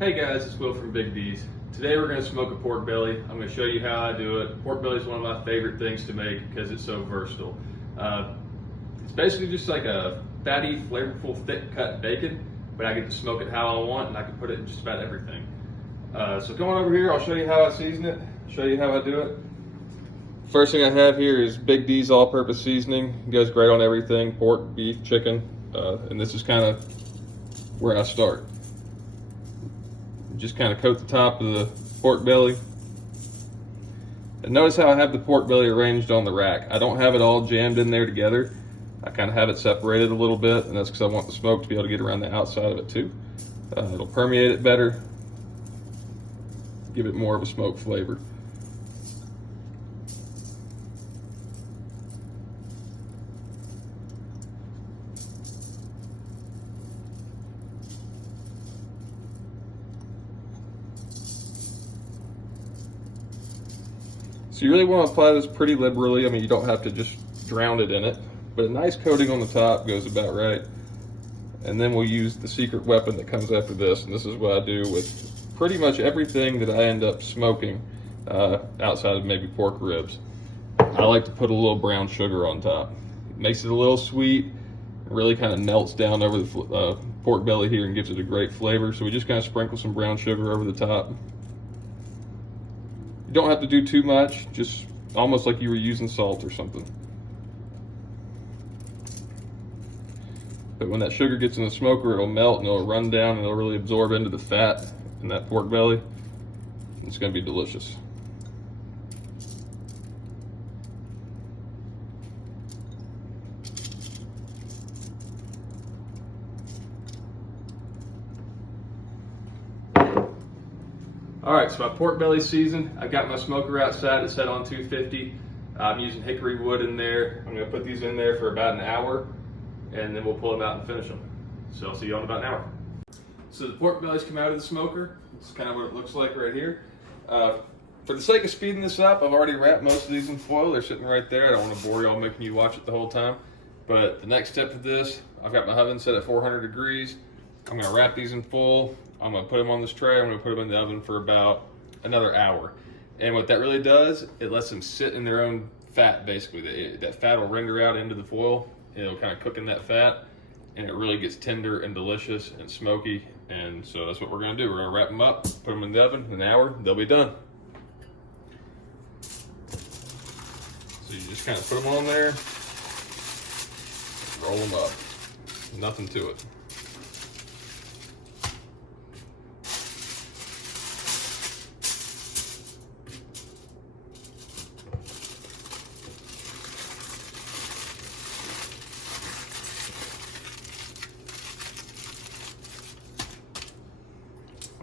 Hey guys, it's Will from Big D's. Today we're going to smoke a pork belly. I'm going to show you how I do it. Pork belly is one of my favorite things to make because it's so versatile. It's basically just like a fatty, flavorful, thick cut bacon, but I get to smoke it how I want and I can put it in just about everything. So come on over here, I'll show you how I season it, show you how I do it. First thing I have here is Big D's all-purpose seasoning. It goes great on everything, pork, beef, chicken, and this is kind of where I start. Just kind of coat the top of the pork belly. And notice how I have the pork belly arranged on the rack. I don't have it all jammed in there together. I kind of have it separated a little bit, and that's because I want the smoke to be able to get around the outside of it too. It'll permeate it better, give it more of a smoke flavor. So you really want to apply this pretty liberally. I mean, you don't have to just drown it in it, but a nice coating on the top goes about right. And then we'll use the secret weapon that comes after this, and this is what I do with pretty much everything that I end up smoking outside of maybe pork ribs. I like to put a little brown sugar on top. It makes it a little sweet, really kind of melts down over the pork belly here and gives it a great flavor. So we just kind of sprinkle some brown sugar over the top. You don't have to do too much, just almost like you were using salt or something. But when that sugar gets in the smoker, it'll melt and it'll run down and it'll really absorb into the fat in that pork belly. It's going to be delicious. All right, so my pork belly seasoned. I've got my smoker outside. It's set on 250. I'm using hickory wood in there. I'm gonna put these in there for about an hour, and then we'll pull them out and finish them. So I'll see you in about an hour. So the pork bellies come out of the smoker. This is kind of what it looks like right here. For the sake of speeding this up, I've already wrapped most of these in foil. They're sitting right there. I don't want to bore y'all making you watch it the whole time. But the next step of this, I've got my oven set at 400 degrees. I'm gonna wrap these in foil. I'm gonna put them on this tray. I'm gonna put them in the oven for about another hour. And what that really does, it lets them sit in their own fat, basically. That fat will render out into the foil. It'll kind of cook in that fat, and it really gets tender and delicious and smoky. And so that's what we're gonna do. We're gonna wrap them up, put them in the oven, in an hour, they'll be done. So you just kind of put them on there, roll them up. Nothing to it.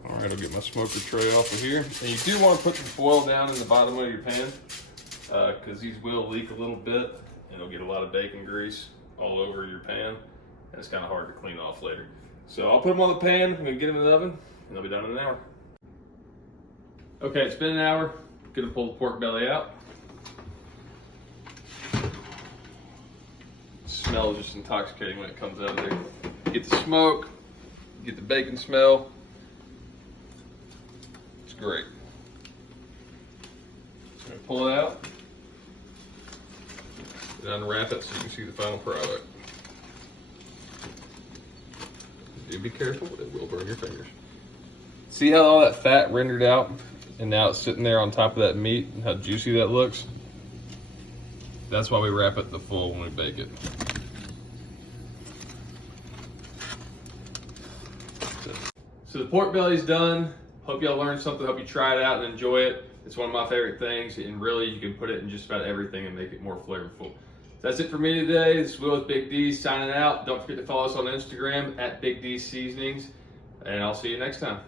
All right, I'll get my smoker tray off of here. And you do want to put the foil down in the bottom of your pan because these will leak a little bit and it'll get a lot of bacon grease all over your pan. And it's kind of hard to clean off later. So I'll put them on the pan, I'm gonna get them in the oven, and they'll be done in an hour. Okay, it's been an hour. I'm gonna pull the pork belly out. The smell is just intoxicating when it comes out of there. Get the smoke, get the bacon smell. It's great. I'm gonna pull it out and unwrap it so you can see the final product. Do be careful, it will burn your fingers. See how all that fat rendered out and now it's sitting there on top of that meat and how juicy that looks? That's why we wrap it in the foil when we bake it. So the pork belly's done. Hope y'all learned something. Hope you try it out and enjoy it. It's one of my favorite things, and really you can put it in just about everything and make it more flavorful. That's it for me today. This is Will with Big D signing out. Don't forget to follow us on Instagram at Big D Seasonings, and I'll see you next time.